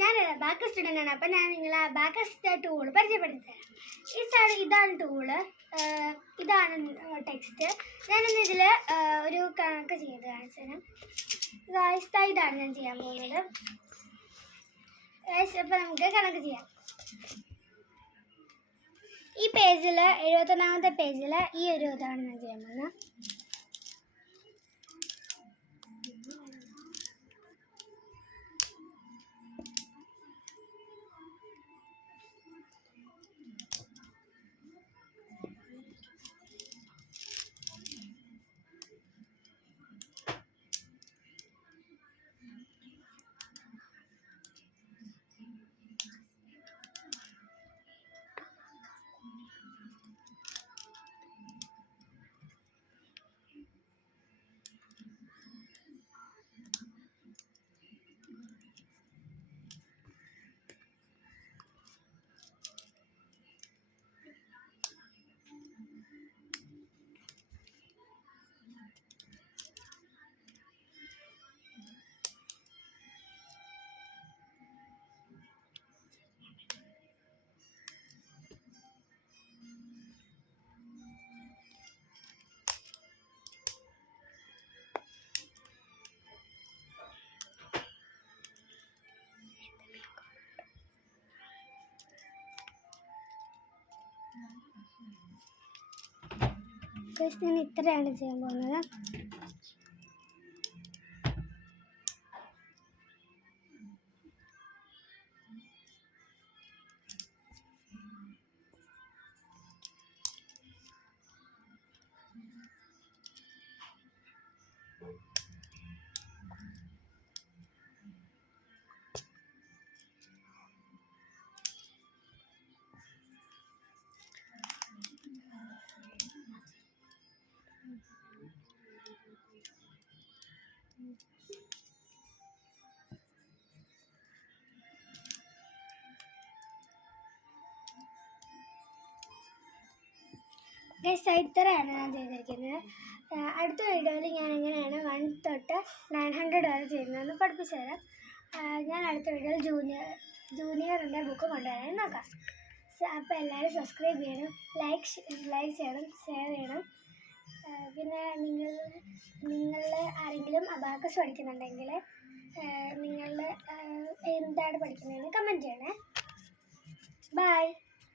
ഞാൻ abacus student ആണ്. അപ്പം ഞാൻ നിങ്ങളെ അബാക്കസ് ടൂൾ പരിചയപ്പെടുത്തി ഇതാണ് ടൂള്, ഇതാണ് ടെക്സ്റ്റ്. ഞാനിന്ന് ഇതിൽ ഒരു കണക്ക് ചെയ്ത് കാണിച്ചു തരാം. ഇതാണ് ഞാൻ ചെയ്യാൻ പോകുന്നത്. അപ്പം നമുക്ക് കണക്ക് ചെയ്യാം. ഈ പേജിൽ 71ാമത്തെ പേജിൽ ഈ ഒരു ഇതാണ് ഞാൻ ചെയ്യാൻ പോകുന്നത്. ഞാൻ ഇത്രയാണ് ചെയ്യാൻ പോകുന്നത്. ഇത്രയാണ് ഞാൻ ചെയ്തിരിക്കുന്നത്. അടുത്ത വീഡിയോയിൽ ഞാൻ എങ്ങനെയാണ് 1 തൊട്ട് 900 വരെ ചെയ്യുന്നതെന്ന് പഠിപ്പിച്ചു തരാം. ഞാൻ അടുത്ത വീഡിയോയിൽ ജൂനിയറിൻ്റെ ബുക്ക് കൊണ്ടുവരാൻ നോക്കാം. അപ്പോൾ എല്ലാവരും സബ്സ്ക്രൈബ് ചെയ്യണം, ലൈക്ക് ചെയ്യണം, ഷെയർ ചെയ്യണം. പിന്നെ നിങ്ങൾ ആരെങ്കിലും അബാക്കസ് പഠിക്കുന്നുണ്ടെങ്കിൽ നിങ്ങൾ എന്താണ് പഠിക്കുന്നതെന്ന് കമൻറ്റ് ചെയ്യണേ. ബൈ.